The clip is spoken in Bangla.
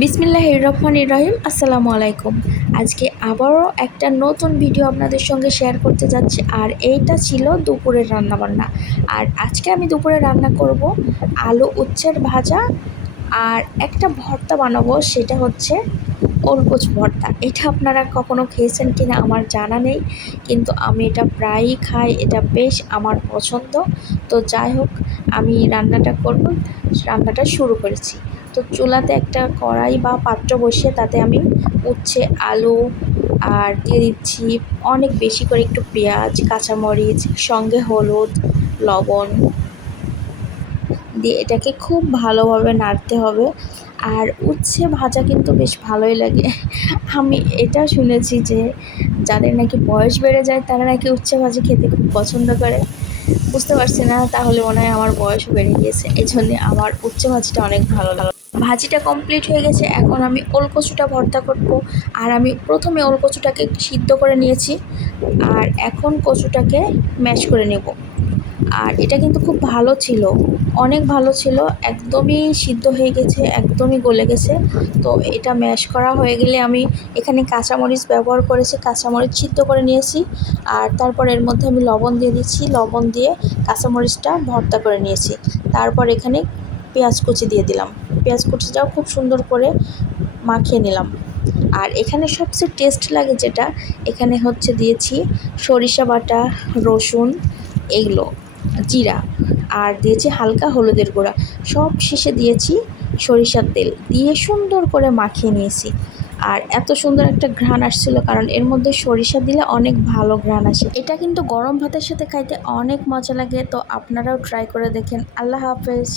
বিসমিল্লাহির রহমানির রহিম। আসসালামু আলাইকুম। আজকে আবারও একটা নতুন ভিডিও আপনাদের সঙ্গে শেয়ার করতে যাচ্ছি। আর এইটা ছিল দুপুরের রান্নাবান্না। আর আজকে আমি দুপুরে রান্না করব আলু উচ্ছের ভাজা আর একটা ভর্তা বানাবো, সেটা হচ্ছে ওলকচু ভর্তা। এটা আপনারা কখনো খেয়েছেন কিনা আমার জানা নেই, কিন্তু আমি এটা প্রায়ই খাই, এটা বেশ আমার পছন্দ। তো যাই হোক, আমি রান্নাটা শুরু করেছি। তো চুলাতে একটা কড়াই বা পাত্র বসিয়ে তাতে আমি উচ্ছে, আলু আর দিয়ে দিচ্ছি অনেক বেশি করে একটু পেঁয়াজ, কাঁচামরিচ, সঙ্গে হলুদ, লবণ দিয়ে এটাকে খুব ভালোভাবে নাড়তে হবে। আর উচ্ছে ভাজা কিন্তু বেশ ভালোই লাগে। আমি এটা শুনেছি যে যাদের নাকি বয়স বেড়ে যায় তারা নাকি উচ্ছে ভাজি খেতে খুব পছন্দ করে। বুঝতে পারছি না, তাহলে মনে হয় আমার বয়সও বেড়ে গিয়েছে, এই জন্যে আমার উচ্ছে ভাজিটা অনেক ভালো লাগে। ভাজিটা কমপ্লিট হয়ে গেছে, এখন আমি ওলকচুটা ভর্তা করব। আর আমি প্রথমে ওলকচুটাকে সিদ্ধ করে নিয়েছি, আর এখন কচুটাকে ম্যাশ করে নেব। আর এটা কিন্তু খুব ভালো ছিল, অনেক ভালো ছিল, একদমই সিদ্ধ হয়ে গেছে, একদমই গলে গেছে। তো এটা ম্যাশ করা হয়ে গেলে আমি এখানে কাঁচামরিচ ব্যবহার করেছি, কাঁচামরিচ সিদ্ধ করে নিয়েছি। আর তারপর এর মধ্যে আমি লবণ দিয়ে দিচ্ছি, লবণ দিয়ে কাঁচামরিচটা ভর্তা করে নিয়েছি। তারপর এখানে পেঁয়াজ কুচি দিয়ে দিলাম, পেঁয়াজ কুচিটাও খুব সুন্দর করে মাখিয়ে নিলাম। আর এখানে সবচেয়ে টেস্ট লাগে যেটা, এখানে হচ্ছে দিয়েছি সরিষা বাটা, রসুন, এইগুলো, জিরা, আর দিয়েছি হালকা হলুদের গুঁড়া। সব শেষে দিয়েছি সরিষার তেল দিয়ে সুন্দর করে মাখিয়ে নিয়েছি। আর এত সুন্দর একটা ঘ্রাণ আসছিল, কারণ এর মধ্যে সরিষা দিলে অনেক ভালো ঘ্রাণ আসে। এটা কিন্তু গরম ভাতের সাথে খাইতে অনেক মজা লাগে। তো আপনারাও ট্রাই করে দেখেন। আল্লাহ হাফেজ।